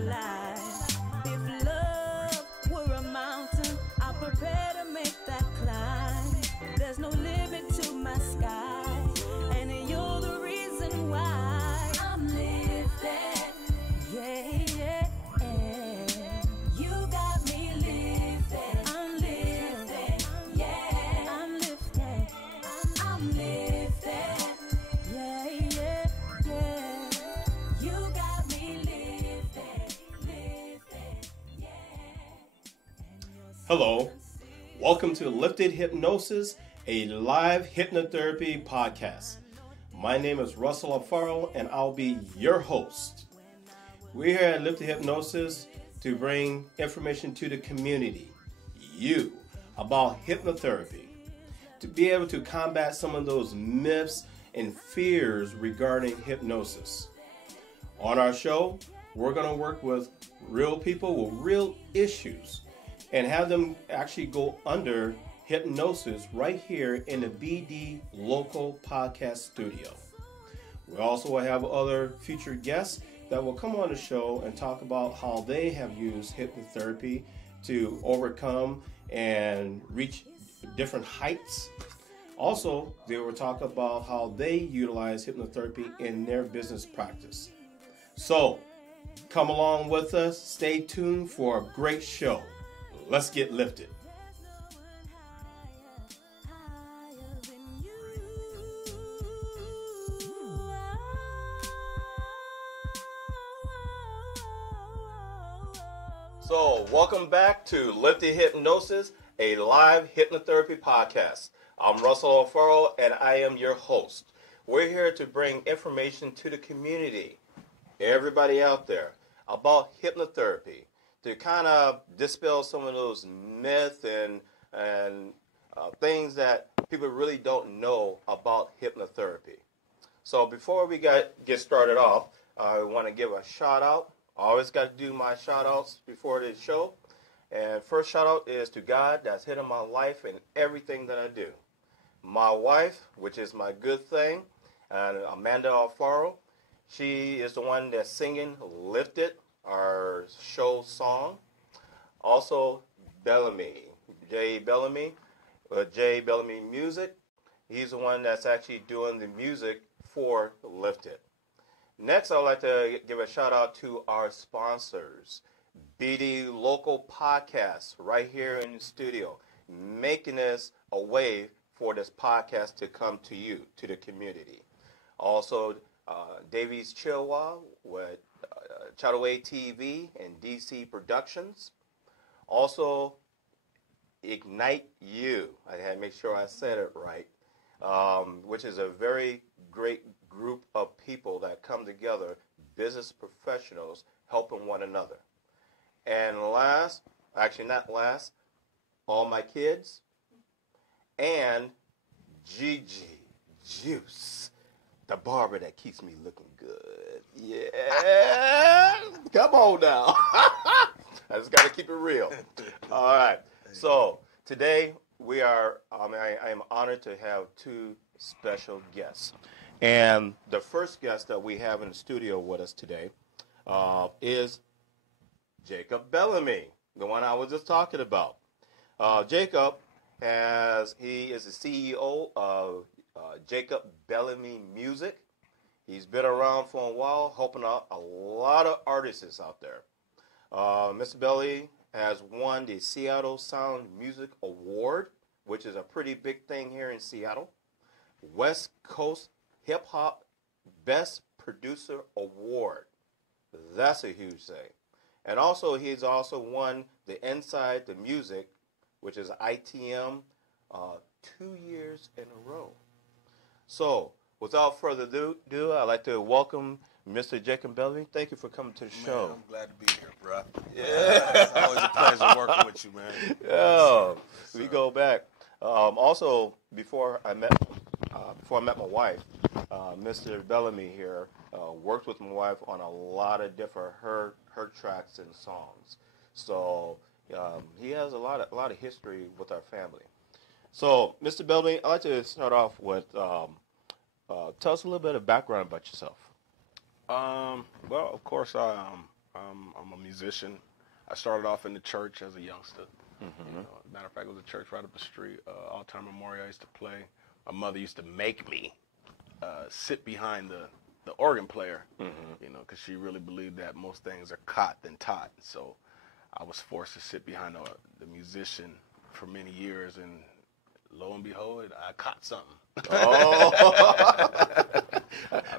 life. If love were a mountain, I'm prepared to make that climb. There's no limit to my sky, and you're the reason why I'm lifted. Yeah, yeah, yeah. You got me lifted. I'm lifted. Yeah, I'm lifted. I'm lifted. Yeah, yeah, yeah. You got me lifted. Lifted. Yeah. Hello, welcome to Lifted Hypnosis, a live hypnotherapy podcast. My name is Russell Alfaro, and I'll be your host. We're here at Lifted Hypnosis to bring information to the community, you, about hypnotherapy, to be able to combat some of those myths and fears regarding hypnosis. On our show, we're going to work with real people with real issues and have them actually go under hypnosis right here in the BD Local Podcast Studio. We also will have other featured guests that will come on the show and talk about how they have used hypnotherapy to overcome and reach different heights. Also, they will talk about how they utilize hypnotherapy in their business practice. So, come along with us. Stay tuned for a great show. Let's get lifted. So, welcome back to Lifted Hypnosis, a live hypnotherapy podcast. I'm Russell Alfaro, and I am your host. We're here to bring information to the community, everybody out there, about hypnotherapy, to kind of dispel some of those myths and things that people really don't know about hypnotherapy. So before we get started off, I want to give a shout out. I always got to do my shout outs before the show. And first shout out is to God that's hitting my life and everything that I do. My wife, which is my good thing, and Amanda Alfaro, she is the one that's singing Lifted, our show song. Also, Bellamy, Jay Bellamy, Jay Bellamy Music. He's the one that's actually doing the music for Lifted. Next, I'd like to give a shout out to our sponsors, BD Local Podcasts, right here in the studio, making this a way for this podcast to come to you, to the community. Also, Davies Chilwa with Chataway TV and DC Productions. Also, Ignite You. I had to make sure I said it right, which is a very great group of people that come together, business professionals helping one another. And last, actually not last, all my kids, and Gigi Juice, the barber that keeps me looking good. Yeah. Come on now. I just got to keep it real. All right. So today I am honored to have two special guests. And the first guest that we have in the studio with us today is Jacob Bellamy, the one I was just talking about. Jacob he is the CEO of Jacob Bellamy Music. He's been around for a while, helping out a lot of artists out there. Mr. Bellamy has won the Seattle Sound Music Award, which is a pretty big thing here in Seattle. West Coast Hip Hop Best Producer Award. That's a huge thing. And also, he's also won the Inside the Music, which is ITM, 2 years in a row. So, without further ado, I'd like to welcome Mr. Jacob Bellamy. Thank you for coming to the show. Man, I'm glad to be here, bro. Yeah. It's always a pleasure working with you, man. Yeah, we go back. Also, before I met my wife, Mr. Bellamy here worked with my wife on a lot of different her tracks and songs. So he has a lot of history with our family. So, Mr. Bellamy, I'd like to start off with tell us a little bit of background about yourself. Well, of course, I'm a musician. I started off in the church as a youngster. Matter of fact, it was a church right up the street, All-Time Memorial. I used to play. My mother used to make me sit behind the organ player, because she really believed that most things are caught than taught. So I was forced to sit behind the musician for many years, and lo and behold, I caught something. Oh,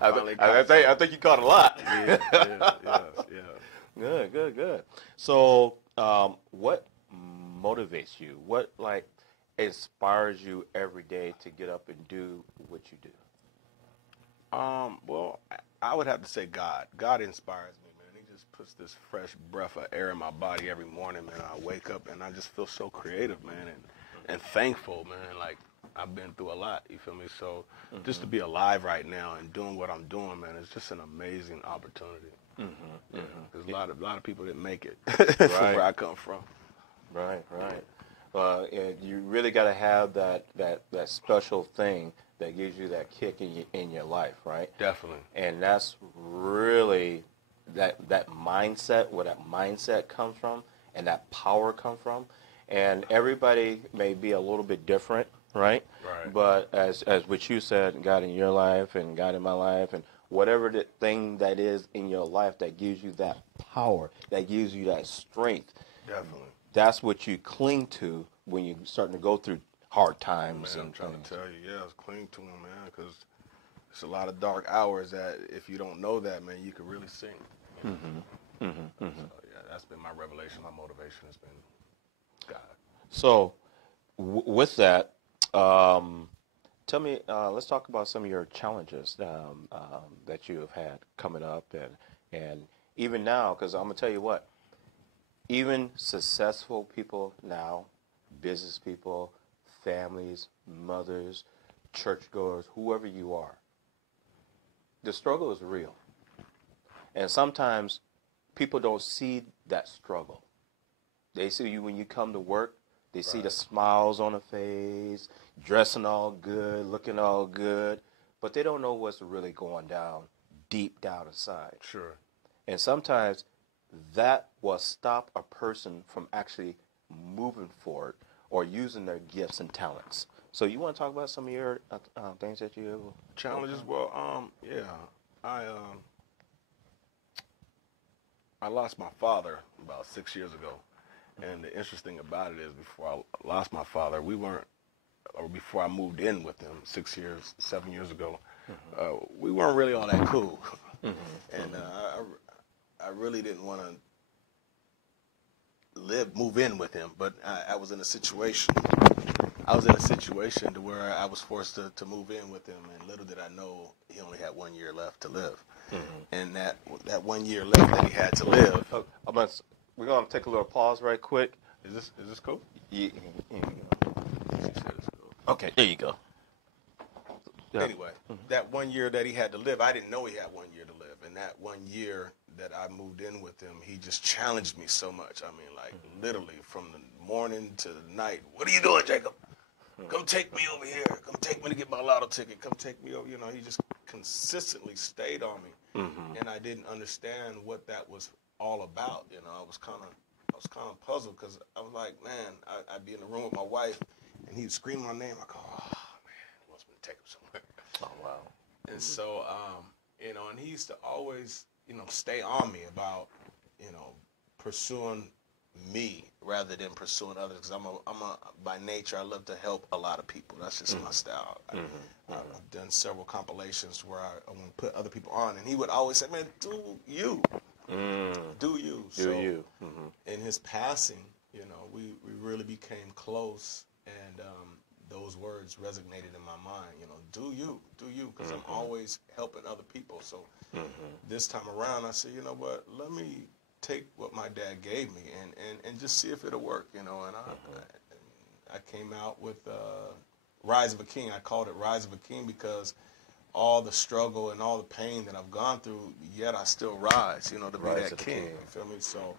I think you caught a lot. Yeah. Good. So, what motivates you? What inspires you every day to get up and do what you do? Well, I would have to say God. God inspires me, man. He just puts this fresh breath of air in my body every morning, man. I wake up and I just feel so creative, man, and thankful, man. Like, I've been through a lot, you feel me? So just to be alive right now and doing what I'm doing, man, it's just an amazing opportunity. Because a lot of people didn't make it from where I come from. Right. And you really got to have that special thing that gives you that kick in your life, right? Definitely. And that's really that mindset, where that mindset comes from, and that power comes from. And everybody may be a little bit different, right? Right. But as what you said, God in your life and God in my life, and whatever the thing that is in your life that gives you that power, that gives you that strength. Definitely. That's what you cling to when you're starting to go through hard times. Man, I'm trying to tell you, cling to him, man, because it's a lot of dark hours that if you don't know that, man, you could really sing. So, that's been my revelation, my motivation has been God. So, with that, tell me, let's talk about some of your challenges that you have had coming up, and even now, because I'm going to tell you what, even successful people now, business people, families, mothers, churchgoers, whoever you are, the struggle is real. And sometimes people don't see that struggle. They see you when you come to work. They see the smiles on the face, dressing all good, looking all good, but they don't know what's really going down deep down inside. Sure. And sometimes that will stop a person from actually moving forward or using their gifts and talents. So you want to talk about some of your things that you challenges? Well, I lost my father about 6 years ago. And the interesting about it is, before I lost my father, before I moved in with him 7 years ago, we weren't really all that cool. And I really didn't want to move in with him, but I was in a situation. To where I was forced to move in with him, and little did I know he only had 1 year left to live. And that 1 year left that he had to live. We're going to take a little pause right quick. Is this cool? Yeah. Okay, there you go. Yeah. Anyway, that 1 year that he had to live, I didn't know he had 1 year to live. And that 1 year that I moved in with him, he just challenged me so much. I mean, like, literally from the morning to the night. What are you doing, Jacob? Come take me over here. Come take me to get my lotto ticket. Come take me over. You know, he just consistently stayed on me. And I didn't understand what that was all about. You know, I was kind of puzzled, because I was like, man, I'd be in the room with my wife, and he'd scream my name. I go, oh, man, he wants me to take him somewhere. Oh, wow. And so, and he used to always, stay on me about, pursuing me rather than pursuing others. Because by nature, I love to help a lot of people. That's just my style. I've done several compilations where I want to put other people on, and he would always say, man, do you. Do you. In his passing, we really became close, and those words resonated in my mind. Do you, because I'm always helping other people. So this time around, I said, you know what, let me take what my dad gave me and just see if it'll work, and I came out with Rise of a King. I called it Rise of a King because all the struggle and all the pain that I've gone through, yet I still rise, to be that king. You feel me? So,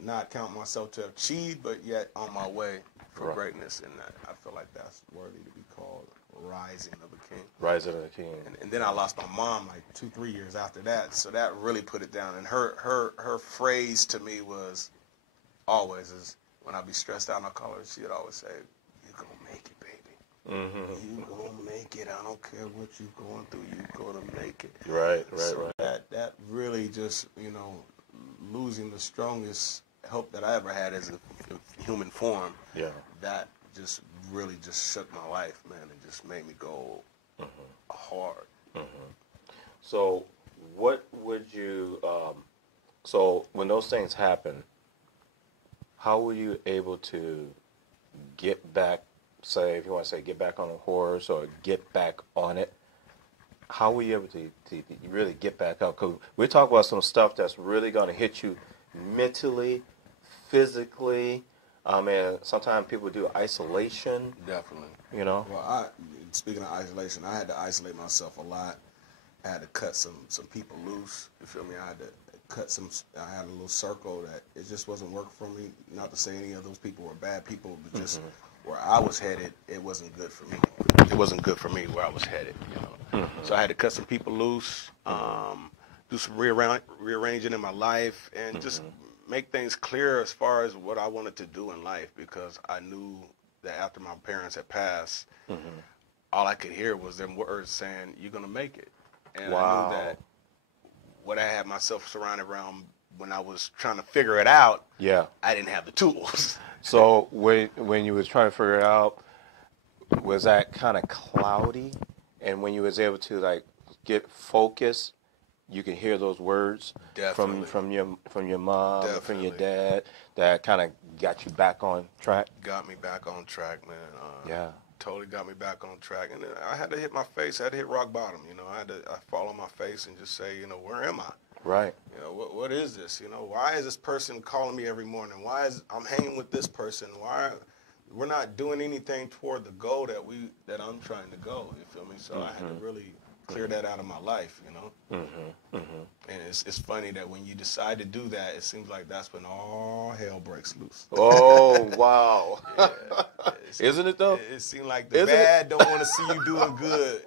not counting myself to have achieved, but yet on my way for greatness, and I feel like that's worthy to be called Rising of a King. Rising of the King. And then I lost my mom like 2-3 years after that, so that really put it down. And her phrase to me was always, is when I be stressed out and I call her, she'd always say, "You gonna make it, baby. Mm-hmm. You gonna make it. I don't care what you going through. You gonna make it." Right. So that really just, losing the strongest hope that I ever had as a human form. Yeah. That just really just shook my life, man, and just made me go hard. So what would you, so when those things happen, how were you able to get back, say, if you want to say get back on a horse or get back on it, how were you able to really get back up? Because we talk about some stuff that's really going to hit you mentally, physically. I mean, sometimes people do isolation. Definitely. Well, speaking of isolation, I had to isolate myself a lot. I had to cut some people loose. You feel me? I had to I had a little circle that it just wasn't working for me. Not to say any of those people were bad people, but just where I was headed, it wasn't good for me. It wasn't good for me where I was headed, So I had to cut some people loose, do some rearranging in my life, and just make things clear as far as what I wanted to do in life, because I knew that after my parents had passed, all I could hear was them words saying, "You're going to make it." And I knew that what I had myself surrounded around when I was trying to figure it out, I didn't have the tools. So when you was trying to figure it out, was that kind of cloudy? And when you was able to like get focused, you could hear those words from your mom, from your dad, that kind of got you back on track. Got me back on track, man. Yeah. Totally got me back on track, and then I had to hit my face. I had to hit rock bottom. I fall on my face and just say, where am I? Right. What is this? Why is this person calling me every morning? Why is I'm hanging with this person? Why we're not doing anything toward the goal that I'm trying to go? You feel me? So I had to really clear that out of my life. And it's funny that when you decide to do that, it seems like that's when all hell breaks loose. Oh wow! Isn't it though? It seemed like the bad don't want to see you doing good.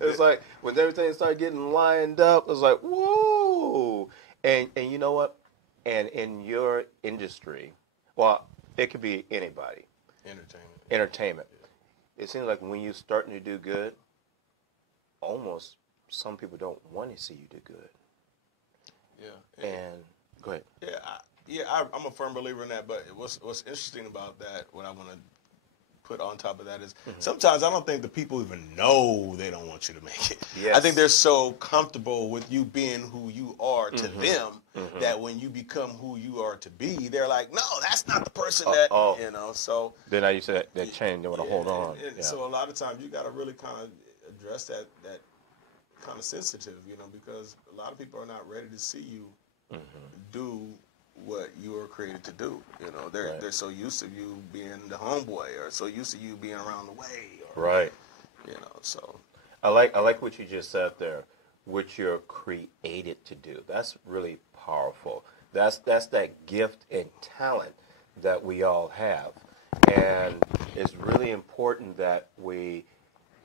It's like when everything started getting lined up, it's like whoa! And you know what? And in your industry, well, it could be anybody. Entertainment. It seems like when you're starting to do good, almost some people don't want to see you do good. Yeah. And go ahead. I'm a firm believer in that. But what's interesting about that, what I want to put on top of that is sometimes I don't think the people even know they don't want you to make it. Yes. I think they're so comfortable with you being who you are to them that when you become who you are to be, they're like, no, that's not the person that, so. Then I used to that chain, they want to hold on. So a lot of times you got to really kind of address that kind of sensitive, because a lot of people are not ready to see you do what you were created to do. They're so used to you being the homeboy, or so used to you being around the way. Right. So. I like what you just said there, what you're created to do. That's really powerful. That's that gift and talent that we all have. And it's really important that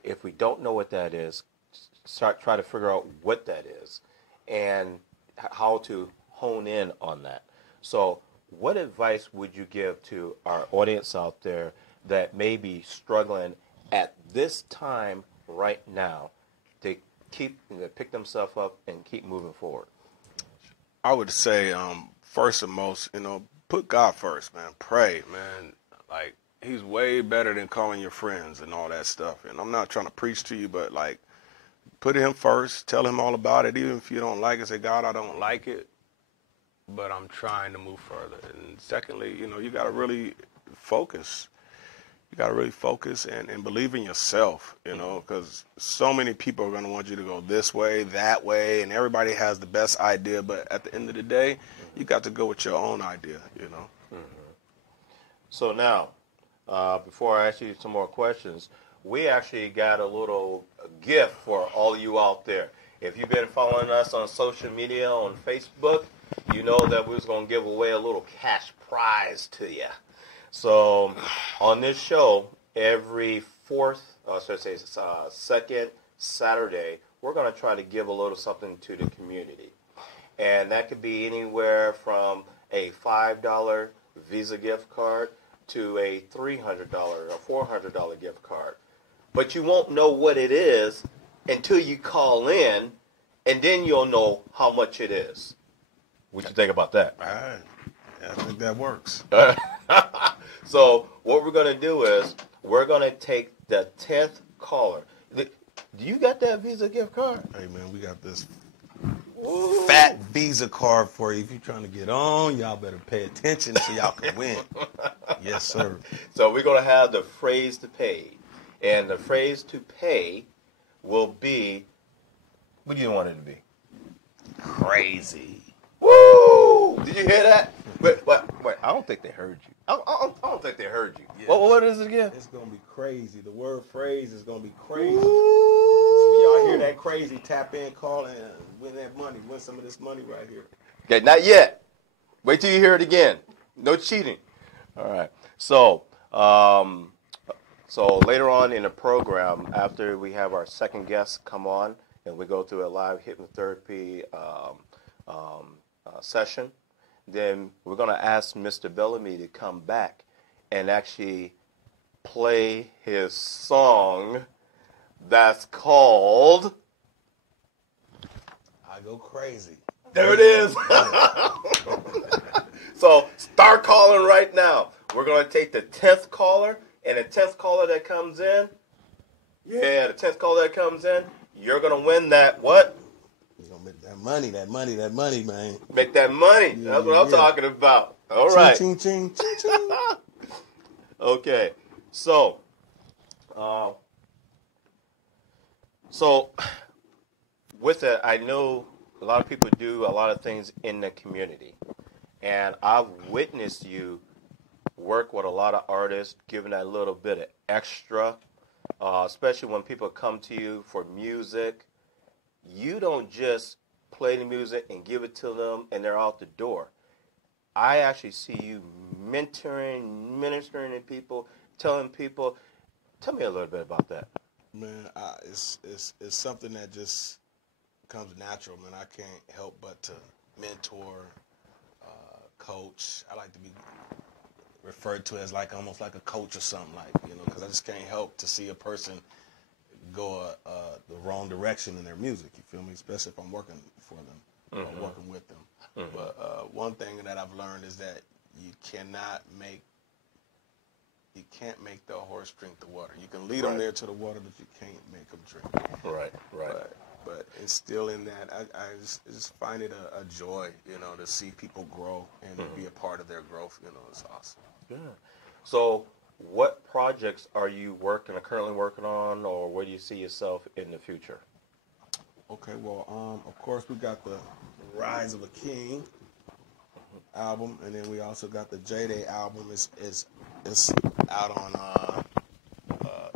if we don't know what that is, try to figure out what that is and how to hone in on that. So what advice would you give to our audience out there that may be struggling at this time right now to pick themselves up and keep moving forward? I would say, first and most, put God first, man. Pray, man. Like, he's way better than calling your friends and all that stuff. And I'm not trying to preach to you, but, like, put him first. Tell him all about it. Even if you don't like it, say, God, I don't like it, but I'm trying to move further. And secondly, you got to really focus. You got to really focus and believe in yourself, because so many people are going to want you to go this way, that way, and everybody has the best idea. But at the end of the day, you got to go with your own idea, So now, before I ask you some more questions, we actually got a little gift for all of you out there. If you've been following us on social media, on Facebook, you know that we was going to give away a little cash prize to you. So on this show, every second Saturday, we're going to try to give a little something to the community. And that could be anywhere from a $5 Visa gift card to a $300 or $400 gift card. But you won't know what it is until you call in, and then you'll know how much it is. What you think about that? All right. I think that works. So what we're going to do is we're going to take the 10th caller. Do you got that Visa gift card? Hey, man, we got this fat Visa card for you. If you're trying to get on, y'all better pay attention so y'all can win. Yes, sir. So we're going to have the phrase to pay. And the phrase to pay will be, what do you want it to be? Crazy. Woo! Did you hear that? Wait, I don't think they heard you. I don't think they heard you. Yeah. What is it again? It's going to be crazy. The word phrase is going to be crazy. Ooh. So when y'all hear that crazy, tap in, call, and win that money. Win some of this money right here. Okay, not yet. Wait till you hear it again. No cheating. All right. So later on in the program, after we have our second guest come on, and we go through a live hypnotherapy session, then we're going to ask Mr. Bellamy to come back and actually play his song that's called I Go Crazy. There it is. So start calling right now. We're going to take the 10th caller, and the 10th caller that comes in, the 10th caller that comes in, you're going to win that what? You're going to make that money, man. Make that money. Yeah, That's what I'm talking about. All right. Ching, ching, ching, ching. Okay. So with it, I know a lot of people do a lot of things in the community. And I've witnessed you work with a lot of artists, giving that little bit of extra, especially when people come to you for music. You don't just play the music and give it to them and they're out the door. I actually see you mentoring, ministering to people, telling people. Tell me a little bit about that. Man, it's something that just comes natural, man. I can't help but to mentor, coach. I like to be referred to as like almost like a coach or something, like, you know, because I just can't help to see a person go the wrong direction in their music. You feel me? Especially if I'm working for them or working with them. Mm-hmm. But one thing that I've learned is that you can't make the horse drink the water. You can lead them there to the water, but you can't make them drink. Right. But instilling that, I just find it a joy, you know, to see people grow and to be a part of their growth. You know, it's awesome. Yeah. So, what projects are you currently working on, or where do you see yourself in the future? Okay, well, of course we got the Rise of a King album, and then we also got the J-Day album. It's out on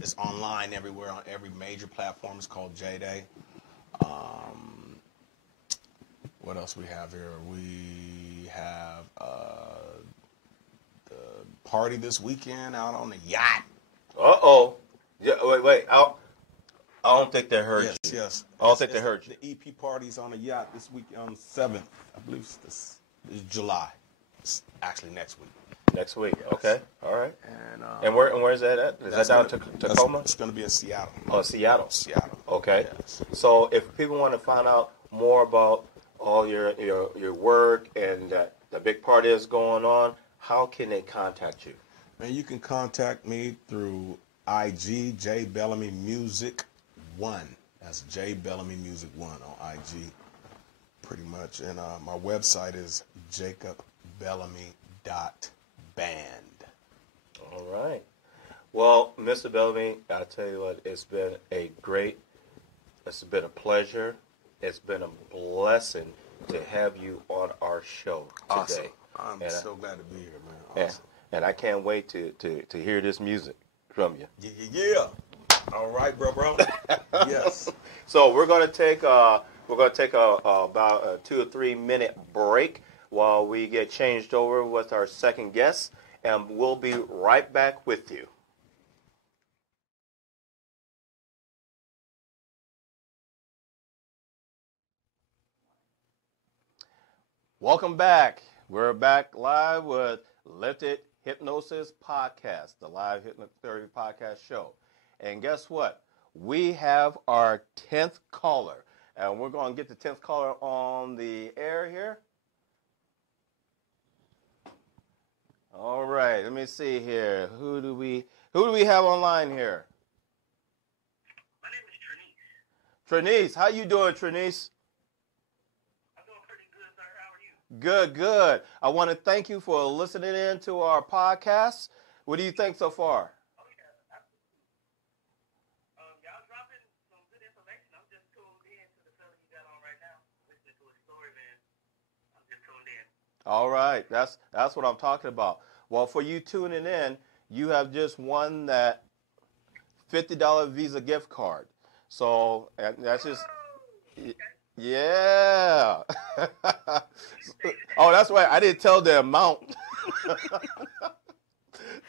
it's online everywhere on every major platform. It's called J-Day. What else we have here? We have the party this weekend out on the yacht. Uh-oh. Yeah, wait. I don't think they heard you. Yes. I don't think they heard you. The EP party's on the yacht this week on the 7th. I believe it's July. It's actually next week. Next week. Yes. Okay. All right. And where is that at? Is that down to Tacoma? It's going to be in Seattle. Oh, Seattle. Okay. Yes. So if people want to find out more about all your work and the big party is going on, how can they contact you? Man, you can contact me through IG, J Bellamy Music 1. That's J Bellamy Music 1 on IG, pretty much. And my website is jacobbellamy.band. All right. Well, Mr. Bellamy, I'll tell you what, it's been a pleasure. It's been a blessing to have you on our show today. Awesome. I'm so glad to be here, man. Awesome. And I can't wait to hear this music from you. Yeah. All right, bro. Yes. So we're gonna take about a 2 or 3 minute break while we get changed over with our second guest, and we'll be right back with you. Welcome back. We're back live with Lifted Hypnosis Podcast, the live hypnotherapy podcast show. And guess what? We have our 10th caller. And we're going to get the 10th caller on the air here. All right, let me see here. Who do we have online here? My name is Trinice. How you doing, Trinice? I'm doing pretty good, sir. How are you? Good. I want to thank you for listening in to our podcast. What do you think so far? Oh, yeah, absolutely. Y'all dropping some good information. I'm just tuned in to the fella you got on right now. Listening to his story, man. I'm just tuned in. All right, that's what I'm talking about. Well, for you tuning in, you have just won that $50 Visa gift card. So and that's just, Okay. yeah. Oh, that's right. I didn't tell the amount.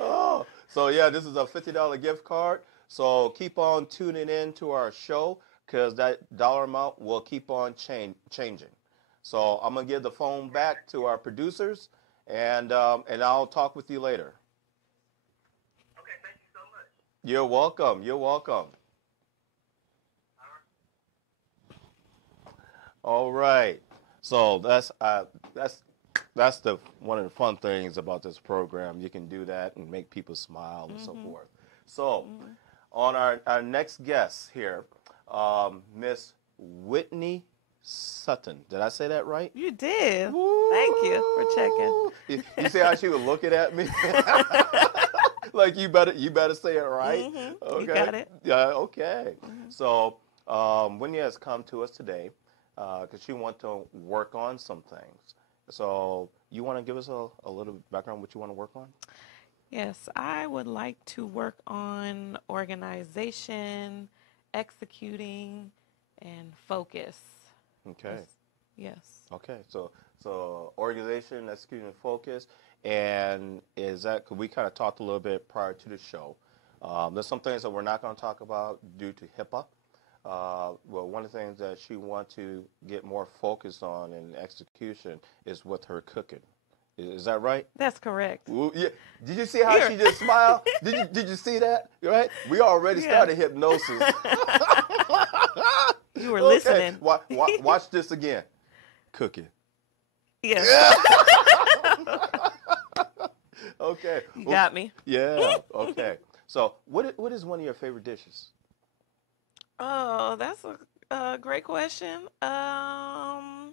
Oh, so yeah, this is a $50 gift card. So keep on tuning in to our show because that dollar amount will keep on changing. So I'm gonna give the phone back to our producers, and I'll talk with you later. Okay, thank you so much. You're welcome. All right. So that's the one of the fun things about this program. You can do that and make people smile and so forth. So on our next guest here, Miss Whitney Sutton. Did I say that right? You did. Woo! Thank you for checking. You see how she was looking at me? Like you better say it right. You got it. Yeah. Okay. So Whitney has come to us today because she wants to work on some things. So you want to give us a little background what you want to work on? Yes, I would like to work on organization, executing, and focus. Okay. Yes. Okay. So organization, executing, and focus. And is that, cause we kind of talked a little bit prior to the show. There's some things that we're not going to talk about due to HIPAA. Well, one of the things that she wants to get more focused on in execution is with her cooking. Is that right? That's correct. Well, yeah. Did you see how she just smiled? Did you see that? Right? We already started hypnosis. You were listening. Watch this again. Cooking. Yes. Okay. You got me. Yeah. Okay. So, what is one of your favorite dishes? Oh, that's a great question. I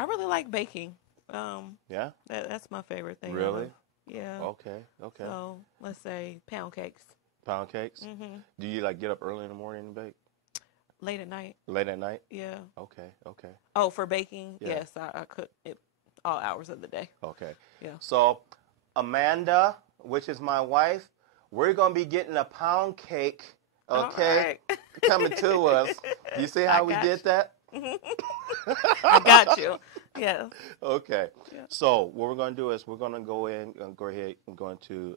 really like baking. Yeah. That's my favorite thing. Really? Yeah. Okay. So let's say pound cakes. Pound cakes. Mm-hmm. Do you like get up early in the morning and bake? Late at night. Late at night? Yeah. Okay. Oh, for baking? Yeah. Yes, I cook it all hours of the day. Okay. Yeah. So, Amanda, which is my wife, we're going to be getting a pound cake, okay, All right. coming to us. You see how we did that? I got you. Yes. Okay. Yeah. So, what we're going to do is we're going to go ahead and go into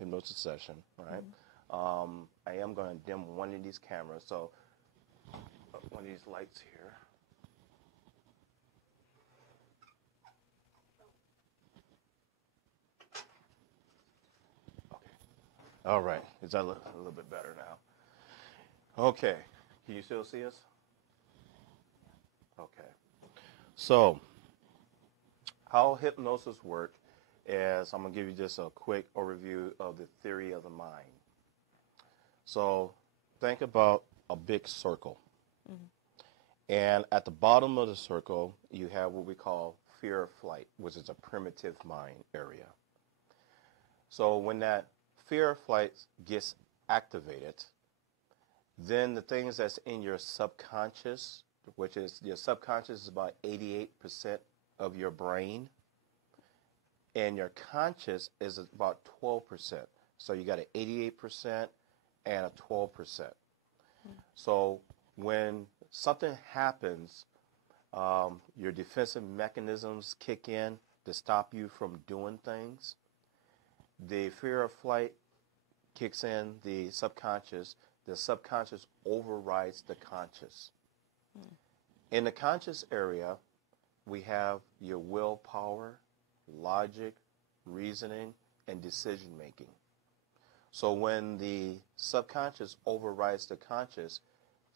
hypnosis session, all right? I am going to dim one of these cameras, so one of these lights here. Okay. All right. Is that a little bit better now? Okay. Can you still see us? Okay. So, how hypnosis works is I'm going to give you just a quick overview of the theory of the mind. So, think about a big circle. And at the bottom of the circle, you have what we call fear of flight, which is a primitive mind area. So when that fear of flight gets activated, then the things that's in your subconscious, which is your subconscious is about 88% of your brain, and your conscious is about 12%. So you got an 88% and a 12%. So when something happens, your defensive mechanisms kick in to stop you from doing things. The fear of flight kicks in the subconscious. The subconscious overrides the conscious. In the conscious area, we have your willpower, logic, reasoning, and decision making. So when the subconscious overrides the conscious,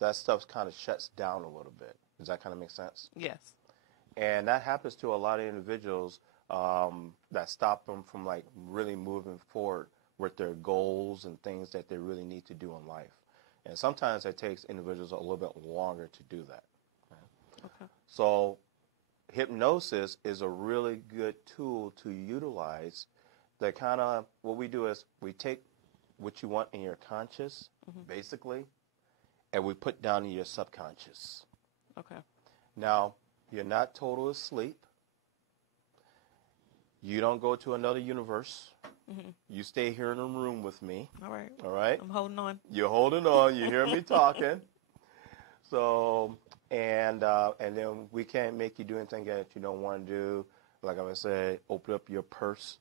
that stuff kind of shuts down a little bit. Does that kind of make sense? Yes. And that happens to a lot of individuals that stop them from like really moving forward with their goals and things that they really need to do in life. And sometimes it takes individuals a little bit longer to do that. Okay. So hypnosis is a really good tool to utilize. That kind of, what we do is we take what you want in your conscious, basically, and we put down in your subconscious. Okay. Now, you're not total asleep. You don't go to another universe. You stay here in the room with me. All right. All right? I'm holding on. You're holding on. You hear me talking. So, and then we can't make you do anything that you don't want to do. Like I said, open up your purse.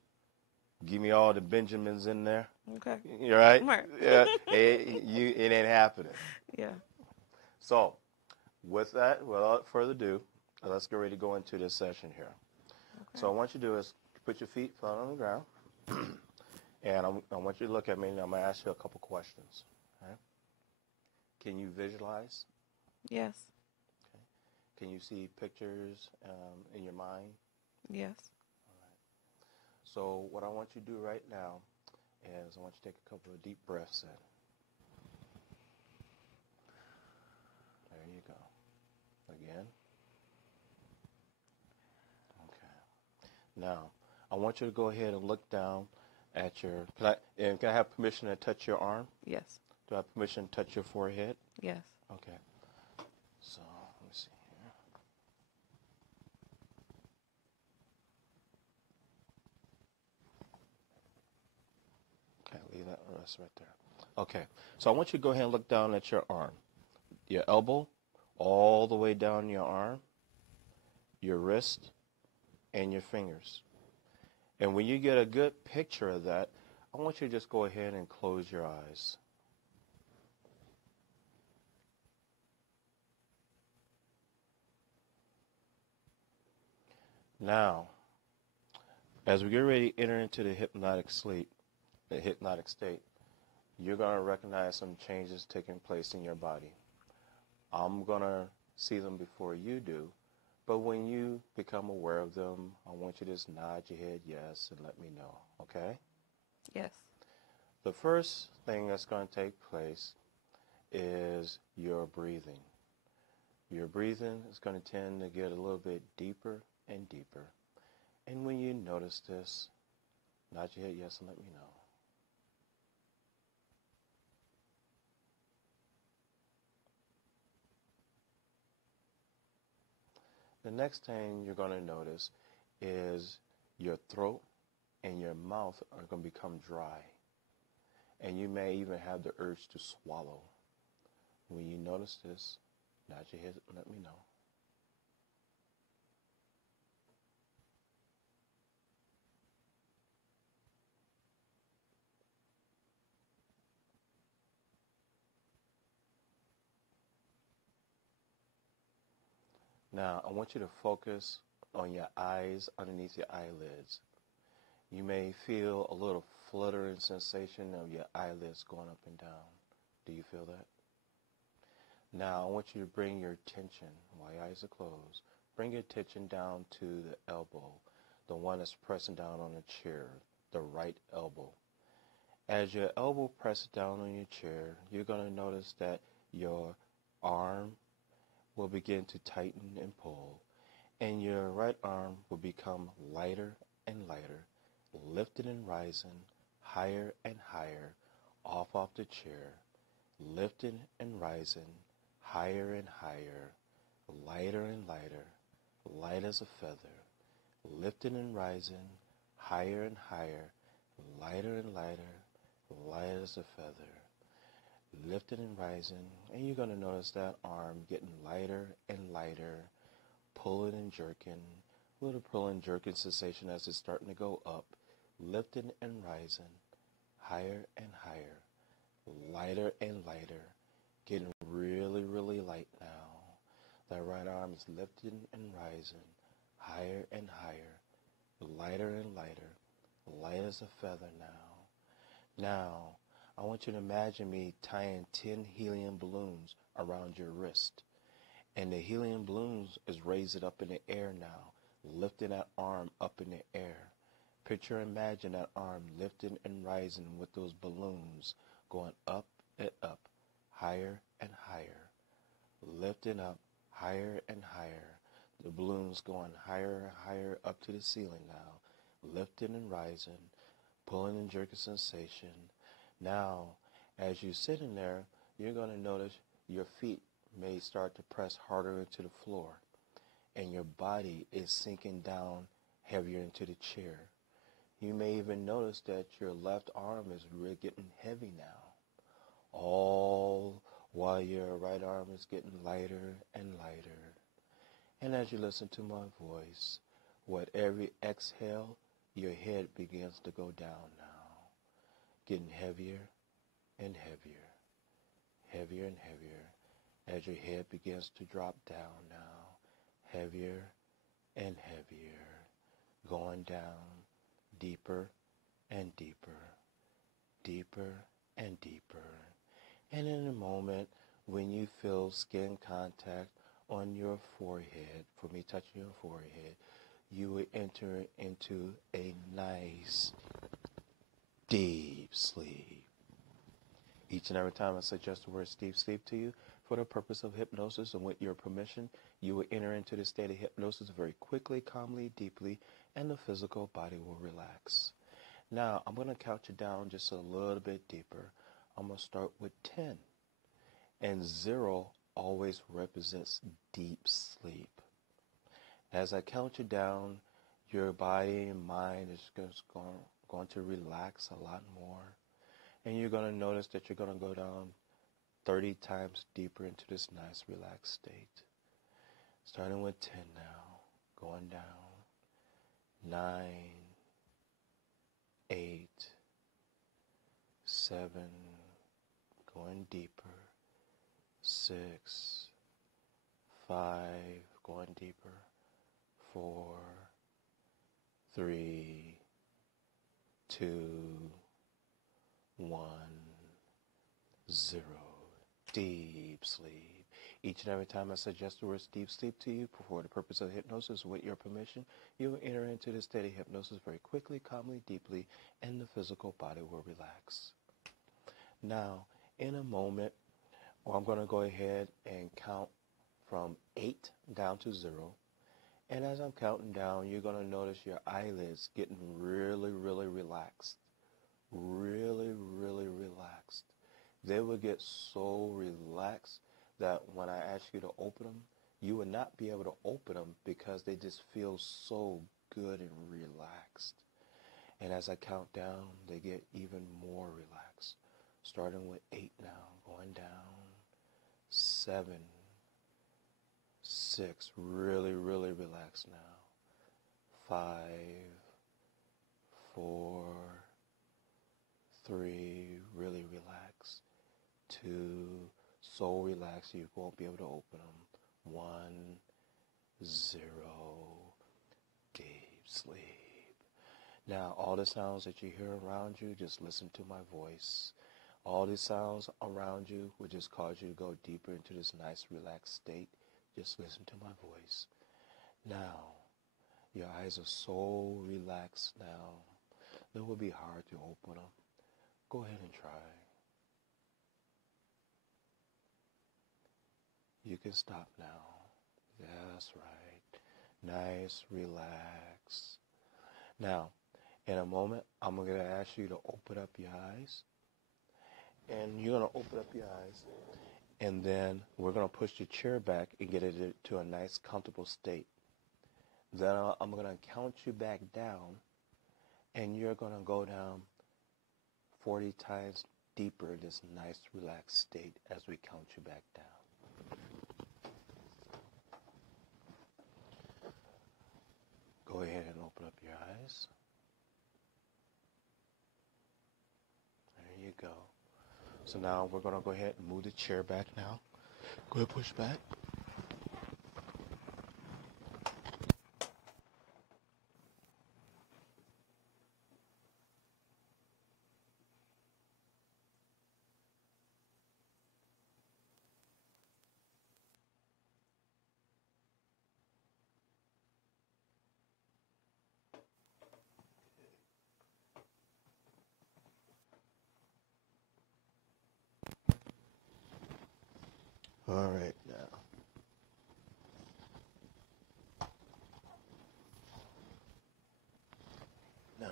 Give me all the Benjamins in there. Okay. You right? Right. Yeah. It ain't happening. Yeah. So, with that, without further ado, let's get ready to go into this session here. Okay. So, what I want you to do is put your feet flat on the ground, and I want you to look at me, and I'm going to ask you a couple questions. Okay? Can you visualize? Yes. Can you see pictures in your mind? Yes. So what I want you to do right now is I want you to take a couple of deep breaths in. There you go. Again. Okay. Now, I want you to go ahead and look down at your, can I have permission to touch your arm? Yes. Do I have permission to touch your forehead? Yes. Okay. So, let me see here. Okay, leave that rest right there. Okay, so I want you to go ahead and look down at your arm. Your elbow, all the way down your arm, your wrist, and your fingers. And when you get a good picture of that, I want you to just go ahead and close your eyes. Now, as we get ready to enter into the hypnotic sleep, the hypnotic state, you're going to recognize some changes taking place in your body. I'm going to see them before you do, but when you become aware of them, I want you to just nod your head yes and let me know, okay? Yes. The first thing that's going to take place is your breathing. Your breathing is going to tend to get a little bit deeper and deeper. And when you notice this, nod your head yes and let me know. The next thing you're going to notice is your throat and your mouth are going to become dry. And you may even have the urge to swallow. When you notice this, nod your head and let me know. Now, I want you to focus on your eyes underneath your eyelids. You may feel a little fluttering sensation of your eyelids going up and down. Do you feel that? Now, I want you to bring your attention, while your eyes are closed, bring your attention down to the elbow, the one that's pressing down on the chair, the right elbow. As your elbow presses down on your chair, you're going to notice that your arm will begin to tighten and pull, and your right arm will become lighter and lighter, lifted and rising, higher and higher, off the chair, lifted and rising, higher and higher, lighter and lighter, light as a feather, lifted and rising, higher and higher, lighter and lighter, light as a feather, lifted and rising, and you're going to notice that arm getting lighter and lighter, pulling and jerking, a little pulling and jerking sensation as it's starting to go up, lifting and rising, higher and higher, lighter and lighter, getting really, really light now. That right arm is lifting and rising, higher and higher, lighter and lighter, light as a feather now. Now, I want you to imagine me tying 10 helium balloons around your wrist. And the helium balloons is raised up in the air now, lifting that arm up in the air. Picture, imagine that arm lifting and rising with those balloons going up and up, higher and higher, lifting up higher and higher. The balloons going higher and higher up to the ceiling now, lifting and rising, pulling and jerking sensation. Now, as you're sitting there, you're going to notice your feet may start to press harder into the floor, and your body is sinking down heavier into the chair. You may even notice that your left arm is really getting heavy now, all while your right arm is getting lighter and lighter. And as you listen to my voice, with every exhale, your head begins to go down now, getting heavier and heavier, heavier and heavier, as your head begins to drop down now, heavier and heavier, going down deeper and deeper, deeper and deeper. And in a moment, when you feel skin contact on your forehead, for me touching your forehead, you will enter into a nice, deep sleep. Each and every time I suggest the word deep sleep to you, for the purpose of hypnosis and with your permission, you will enter into the state of hypnosis very quickly, calmly, deeply, and the physical body will relax. Now, I'm going to count you down just a little bit deeper. I'm going to start with 10. And 0 always represents deep sleep. As I count you down, your body and mind is just going to relax a lot more. And you're going to notice that you're going to go down 30 times deeper into this nice relaxed state. Starting with 10 now, going down. 9, 8, 7, going deeper. 6, 5, going deeper. 4, 3, 2, 1, 0. Deep sleep. Each and every time I suggest the word deep sleep to you for the purpose of hypnosis, with your permission, you will enter into this state of hypnosis very quickly, calmly, deeply, and the physical body will relax. Now, in a moment, I'm going to go ahead and count from 8 down to 0. And as I'm counting down, you're going to notice your eyelids getting really, really relaxed. Really, really relaxed. They will get so relaxed that when I ask you to open them, you will not be able to open them because they just feel so good and relaxed. And as I count down, they get even more relaxed. Starting with 8 now, going down. 7, 6, really, really relaxed now. 5, 4, 3, really relaxed. 2, so relaxed you won't be able to open them. 1, 0, deep sleep. Now, all the sounds that you hear around you, just listen to my voice. All the sounds around you will just cause you to go deeper into this nice relaxed state. Just listen to my voice. Now, your eyes are so relaxed now. It will be hard to open them. Go ahead and try. You can stop now. That's right. Nice, relax. Now, in a moment, I'm going to ask you to open up your eyes. And you're going to open up your eyes. And then we're going to push the chair back and get it to a nice, comfortable state. Then I'm going to count you back down. And you're going to go down 40 times deeper in this nice, relaxed state as we count you back down. Go ahead and open up your eyes. There you go. So now we're going to go ahead and move the chair back now. Go ahead, push back. All right, now. Now,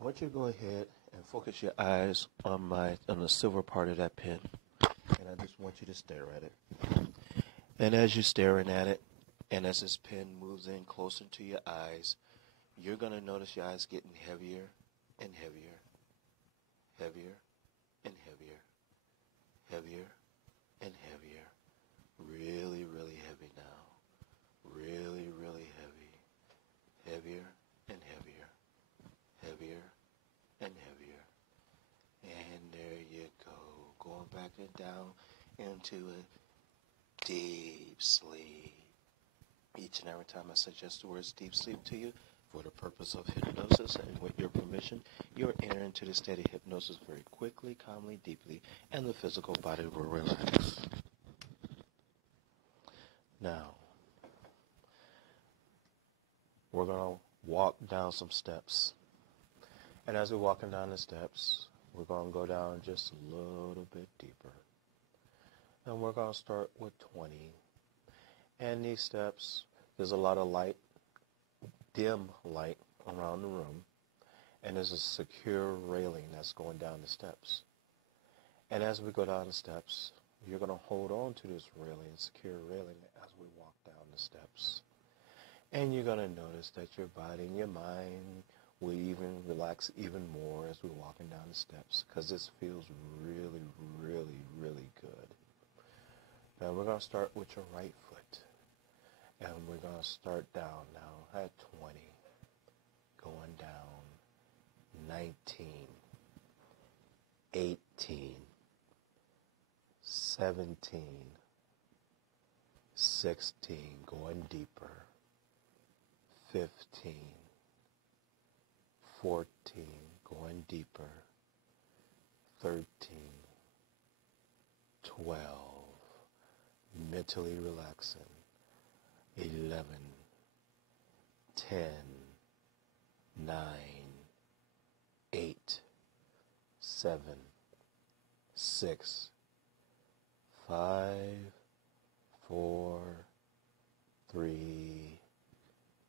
I want you to go ahead and focus your eyes on the silver part of that pen, and I just want you to stare at it. And as you're staring at it, and as this pen moves in closer to your eyes, you're going to notice your eyes getting heavier and heavier, heavier and heavier, heavier and heavier, really, really heavy now, really, really heavy, heavier and heavier, heavier and heavier, and there you go, going back and down into a deep sleep. Each and every time I suggest the words deep sleep to you, for the purpose of hypnosis and with your permission, you're entering into the state of hypnosis very quickly, calmly, deeply, and the physical body will relax. Now, we're going to walk down some steps. And as we're walking down the steps, we're going to go down just a little bit deeper. And we're going to start with 20. And these steps, there's a lot of light, dim light around the room, and there's a secure railing that's going down the steps. And as we go down the steps, you're going to hold on to this railing, secure railing, as we walk down the steps. And you're going to notice that your body and your mind will even relax even more as we're walking down the steps, because this feels really, really, really good. Now we're going to start with your right foot. And we're going to start down now at 20, going down 19, 18, 17, 16, going deeper, 15, 14, going deeper, 13, 12, mentally relaxing, 11, 10, 9, 8, 7, 6, 5, 4, 3,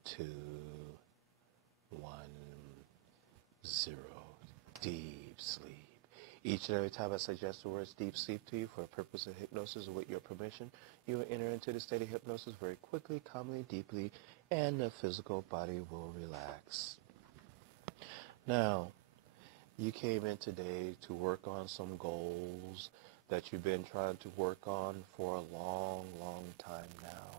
2, 1, 0. Deep sleep. Each and every time I suggest the words deep sleep to you for the purpose of hypnosis with your permission, you will enter into the state of hypnosis very quickly, calmly, deeply, and the physical body will relax. Now, you came in today to work on some goals that you've been trying to work on for a long, long time now.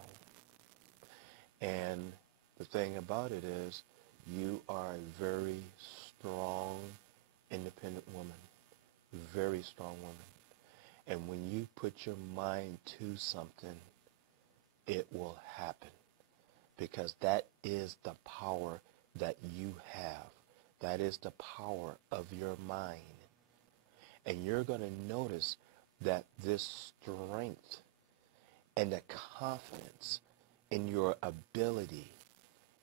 And the thing about it is, you are a very strong, independent woman. Very strong woman. And when you put your mind to something, it will happen. Because that is the power that you have. That is the power of your mind. And you're going to notice that this strength and the confidence in your ability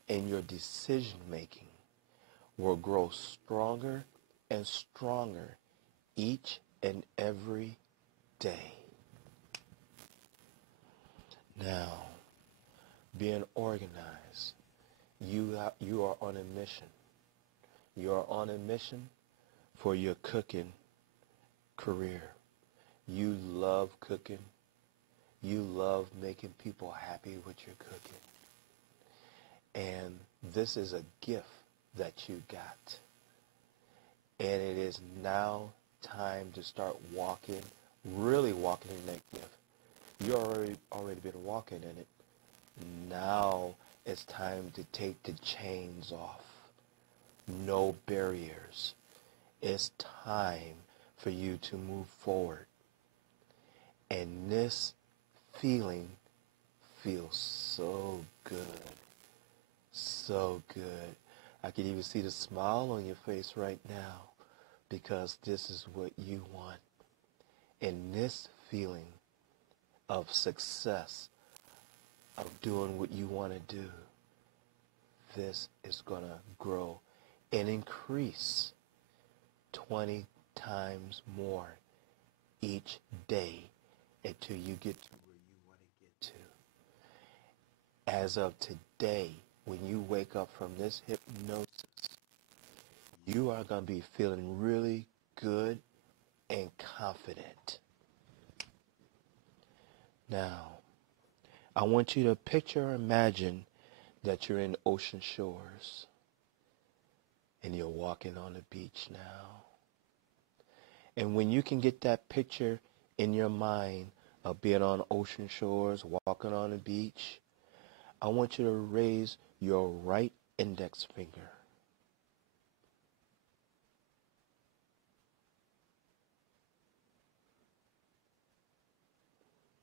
and your decision making will grow stronger and stronger each and every day. Now, being organized, you are on a mission. You are on a mission for your cooking career. You love cooking. You love making people happy with your cooking. And this is a gift that you got. And it is now time to start walking, really walking in that gift. You already been walking in it. Now it's time to take the chains off. No barriers. It's time for you to move forward. And this feeling feels so good. So good. I can even see the smile on your face right now, because this is what you want. And this feeling of success, of doing what you want to do, this is going to grow and increase 20 times more each day until you get to where you want to get to. As of today, when you wake up from this hypnosis, you are going to be feeling really good and confident. Now, I want you to picture or imagine that you're in ocean shores and you're walking on the beach now. And when you can get that picture in your mind of being on ocean shores, walking on the beach, I want you to raise your right index finger.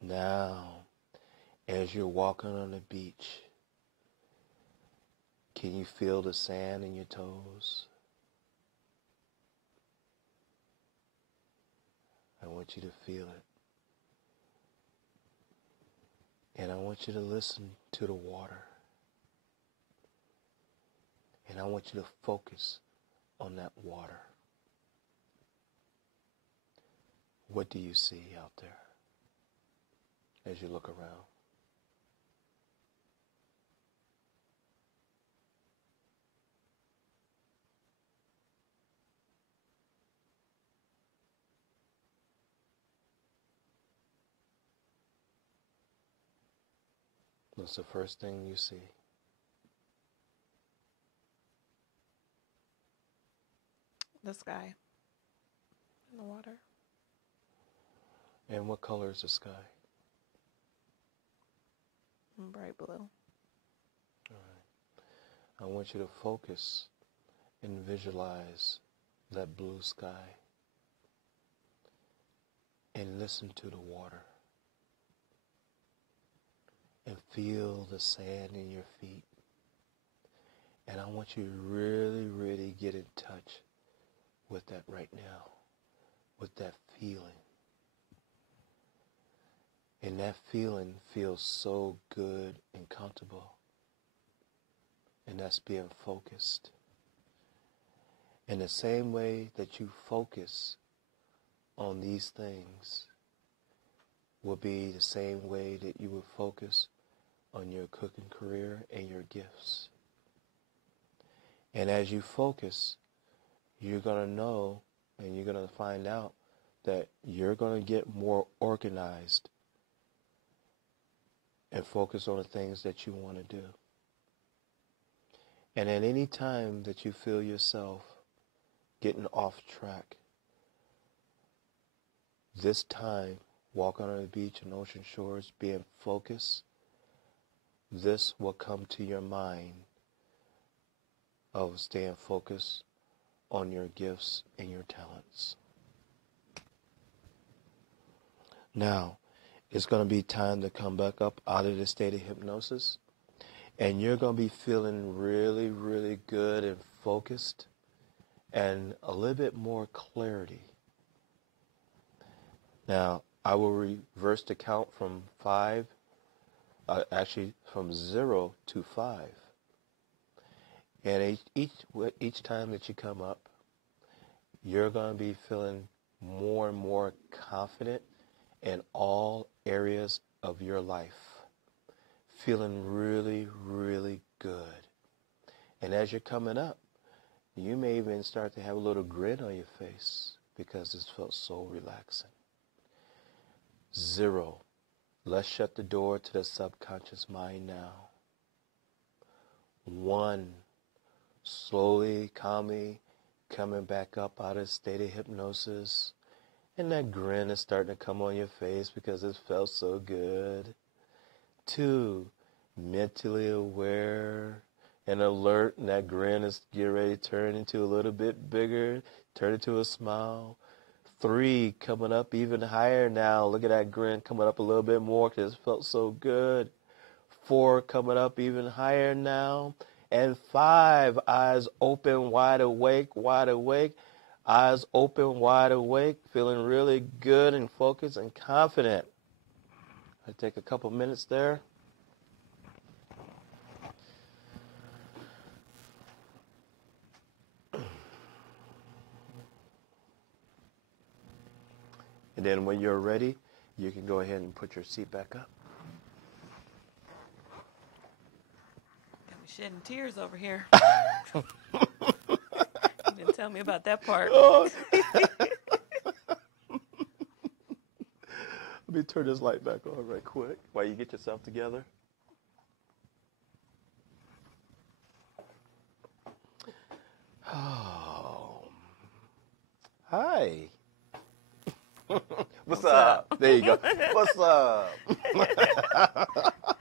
Now, as you're walking on the beach, can you feel the sand in your toes? I want you to feel it. And I want you to listen to the water. And I want you to focus on that water. What do you see out there as you look around? What's the first thing you see? The sky. And the water. And what color is the sky? Bright blue. All right. I want you to focus and visualize that blue sky and listen to the water and feel the sand in your feet. And I want you to really, really get in touch with that right now, with that feeling. And that feeling feels so good and comfortable. And that's being focused. In the same way that you focus on these things will be the same way that you would focus on your cooking career and your gifts. And as you focus, you're going to know and you're going to find out that you're going to get more organized and focus on the things that you want to do. And at any time that you feel yourself getting off track, this time, walking on the beach and ocean shores, being focused, this will come to your mind of staying focused on your gifts and your talents. Now, it's going to be time to come back up out of the state of hypnosis. And you're going to be feeling really, really good and focused and a little bit more clarity. Now, I will reverse the count from from 0 to 5. And each time that you come up, you're going to be feeling more and more confident in all areas of your life. Feeling really, really good. And as you're coming up, you may even start to have a little grin on your face because this felt so relaxing. 0. Let's shut the door to the subconscious mind now. 1. Slowly, calmly coming back up out of a state of hypnosis. And that grin is starting to come on your face because it felt so good. 2. Mentally aware and alert, and that grin is getting ready to turn into a little bit bigger, turn into a smile. 3, coming up even higher now. Look at that grin coming up a little bit more because it felt so good. 4, coming up even higher now. And 5, eyes open, wide awake, eyes open, wide awake, feeling really good and focused and confident. I take a couple minutes there. And then when you're ready, You can go ahead and put your seat back up. Got me shedding tears over here. You didn't tell me about that part. Oh. Let me turn this light back on right quick while you get yourself together. Oh. Hi. What's up? There you go. What's up?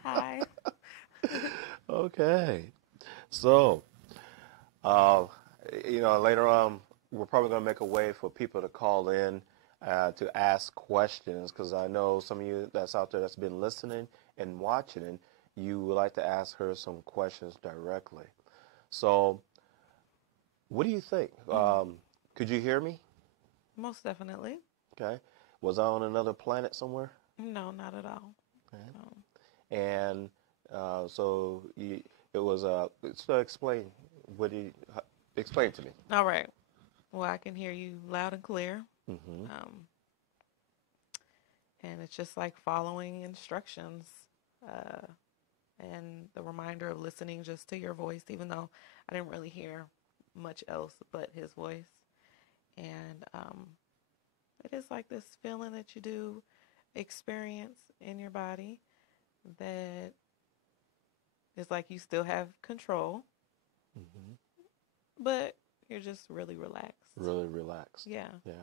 Hi. Okay. So, later on, we're probably going to make a way for people to call in to ask questions, because I know some of you that's out there that's been listening and watching, and you would like to ask her some questions directly. So, what do you think? Could you hear me? Most definitely. Okay. Was I on another planet somewhere? No, not at all. Okay. No. And it was so explain explain to me. All right. Well, I can hear you loud and clear. Mm-hmm. And it's just like following instructions and the reminder of listening just to your voice, even though I didn't really hear much else but his voice. And it is like this feeling that you do experience in your body that is like you still have control, Mm-hmm. but you're just really relaxed. Really relaxed. Yeah. Yeah.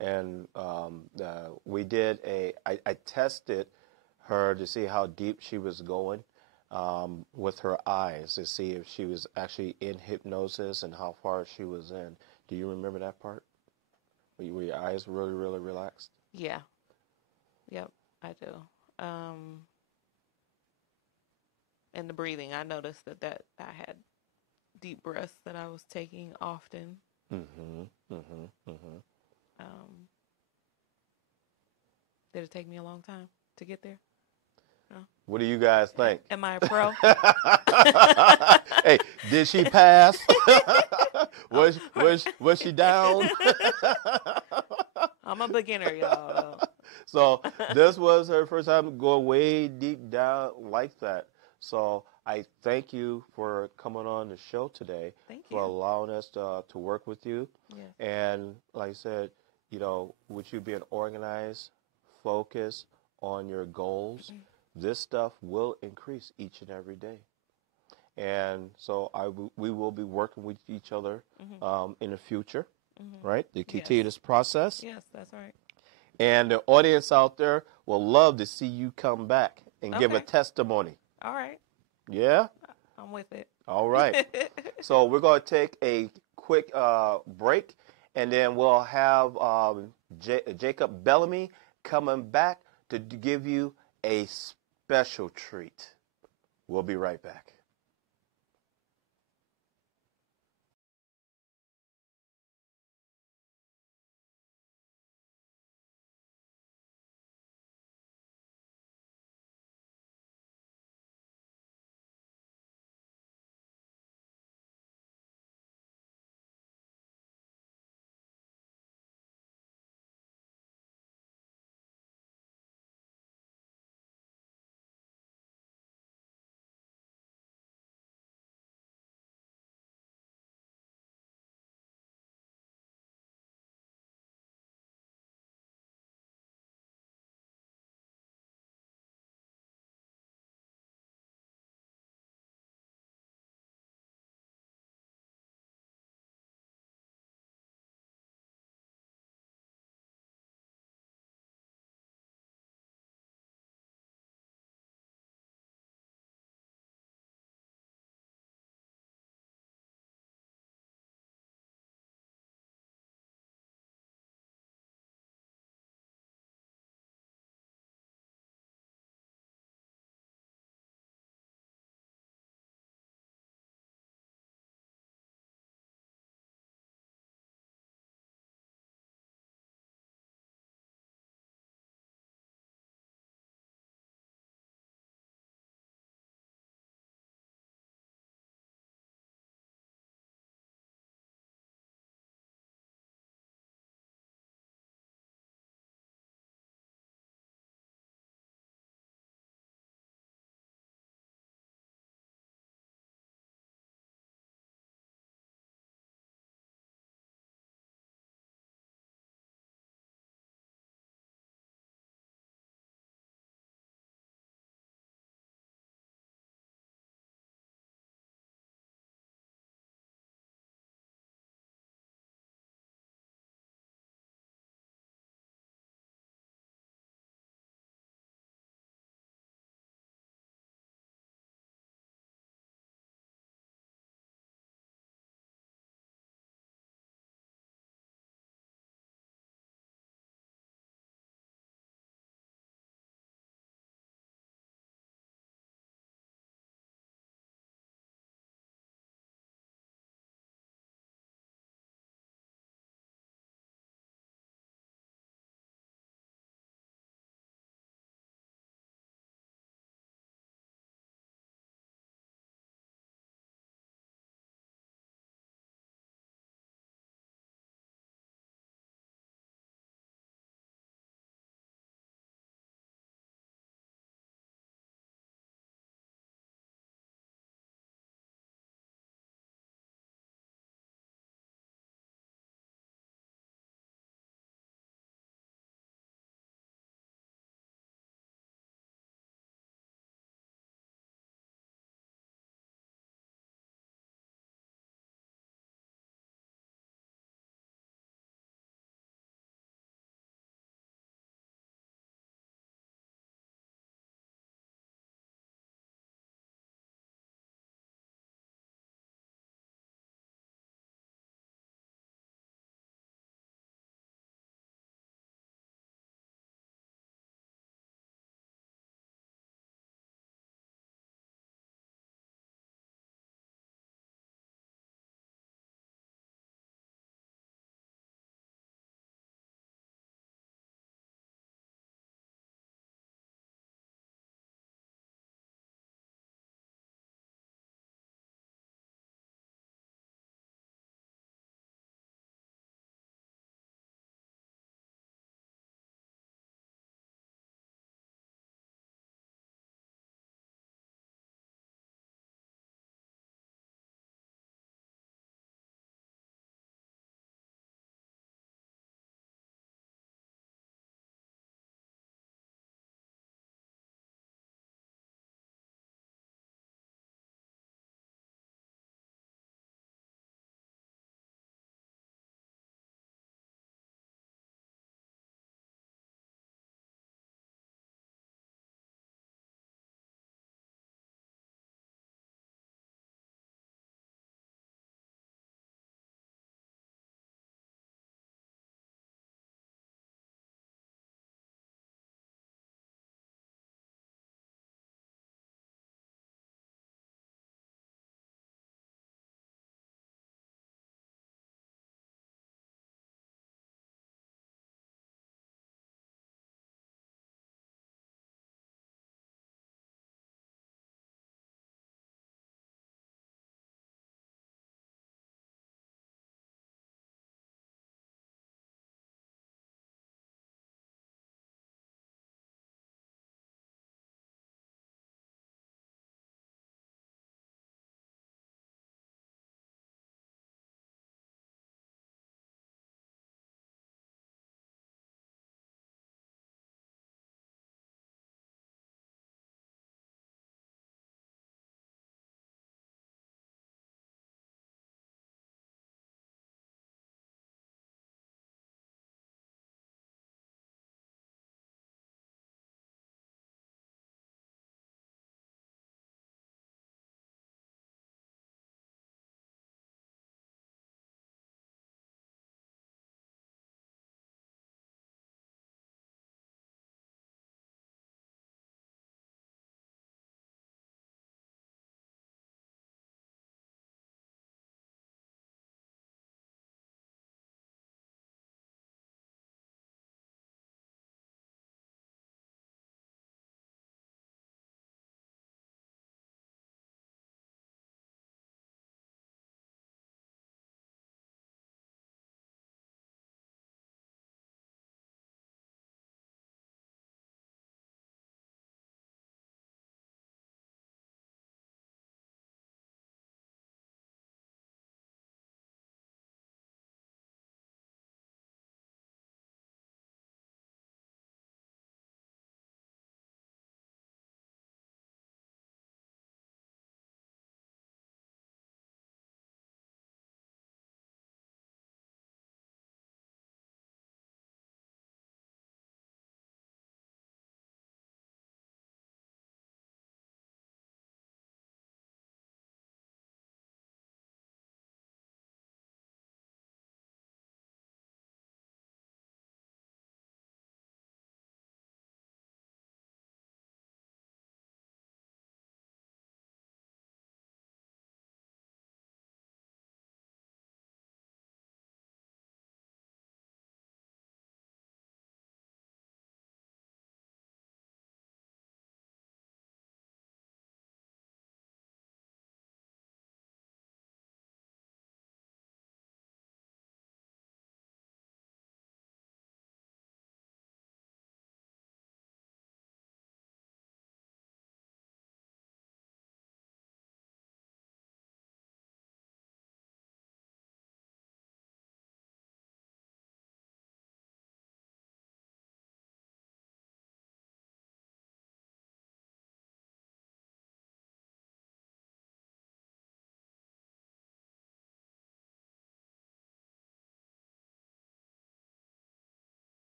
And we did I tested her to see how deep she was going with her eyes, to see if she was actually in hypnosis and how far she was in. Do you remember that part? Were your eyes really, really relaxed? Yeah. Yep, I do. And the breathing, I noticed that I had deep breaths that I was taking often. Mm-hmm. Mm-hmm. Mm-hmm. Did it take me a long time to get there? No. What do you guys think? Am I a pro? Hey, did she pass? was she down? I'm a beginner, y'all. So this was her first time going way deep down like that. So I thank you for coming on the show today. Thank For you. allowing us to work with you. Yes. And like I said, with you being organized, focused on your goals, this stuff will increase each and every day. And so we will be working with each other in the future, right? To continue this process. Yes, that's right. And the audience out there will love to see you come back and give a Okay. testimony. All right. Yeah? I'm with it. All right. So we're going to take a quick break, and then we'll have Jacob Bellamy coming back to give you a special treat. We'll be right back.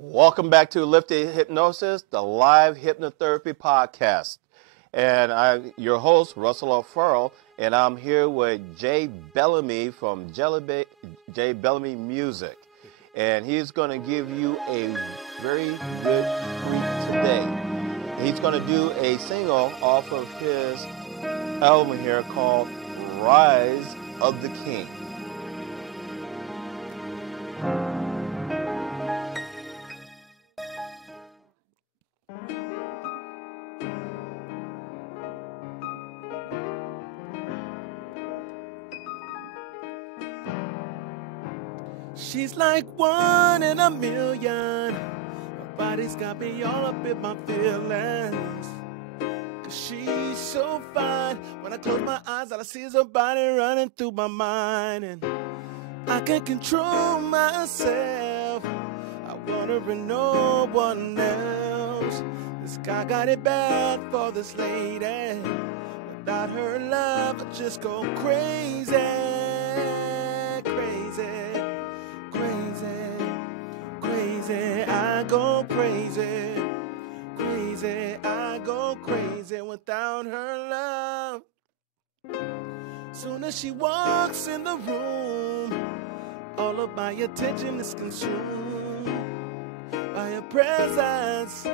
Welcome back to Lifted Hypnosis, the live hypnotherapy podcast. And I'm your host, Russell O'Farrell, and I'm here with Jay Bellamy from Jay Bellamy Music. And he's going to give you a very good treat today. He's going to do a single off of his album here called Rise of the King. She's like 1 in a million. Her body's got me all up in my feelings. 'Cause she's so fine. When I close my eyes, all I see is her body running through my mind. And I can't control myself. I want her and no one else. This guy got it bad for this lady. Without her love, I just go crazy, crazy. Crazy, I go crazy, crazy, I go crazy without her love. Soon as she walks in the room, all of my attention is consumed by her presence,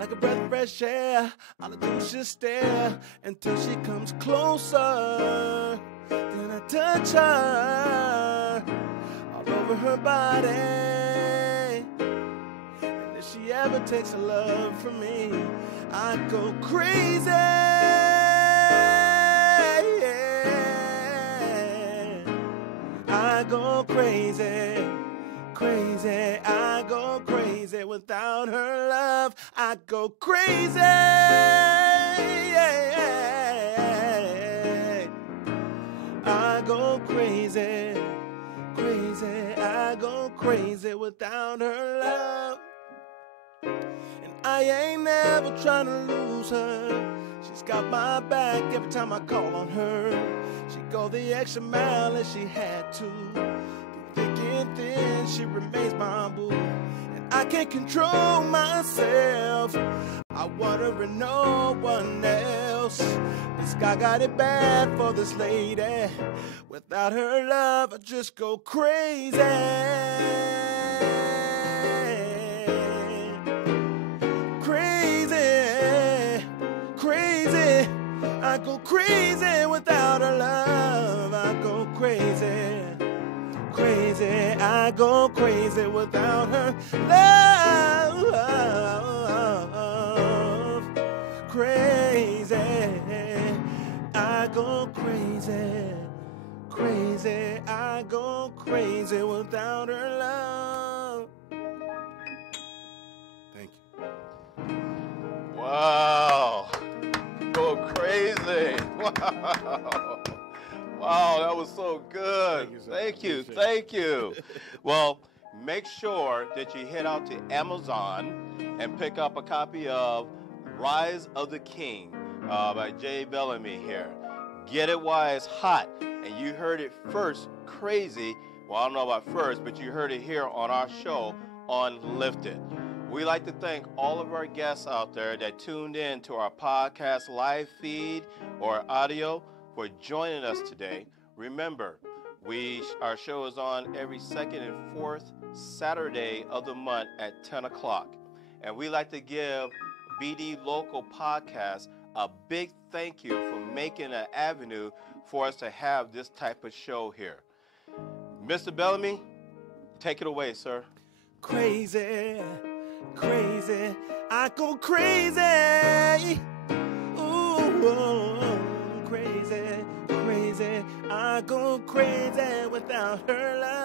like a breath of fresh air. All I do is just stare until she comes closer. Then I touch her all over her body. If she ever takes a love from me, I go crazy. I go crazy, crazy. I go crazy without her love. I go crazy. I go crazy, crazy. I go crazy without her love. And I ain't never trying to lose her. She's got my back every time I call on her. She go the extra mile if she had to. Through thick and thin, she remains my boo. And I can't control myself. I want her and no one else. This guy got it bad for this lady. Without her love, I just go crazy. Crazy, I go crazy without her love. I go crazy, crazy. I go crazy without her love. Crazy, I go crazy, crazy. I go crazy without her love. Thank you. Wow. Go crazy. Wow. Wow, that was so good. Thank you. Thank you. Well, make sure that you head out to Amazon and pick up a copy of Rise of the King by Jay Bellamy here. Get it while it's hot. And you heard it first, Crazy. Well, I don't know about first, but you heard it here on our show on Lifted. We like to thank all of our guests out there that tuned in to our podcast live feed or audio for joining us today. Remember, our show is on every second and fourth Saturday of the month at 10 o'clock. And we like to give BD Local Podcast a big thank you for making an avenue for us to have this type of show here. Mr. Bellamy, take it away, sir. Crazy, crazy, I go crazy. Ooh, crazy, crazy, I go crazy without her love.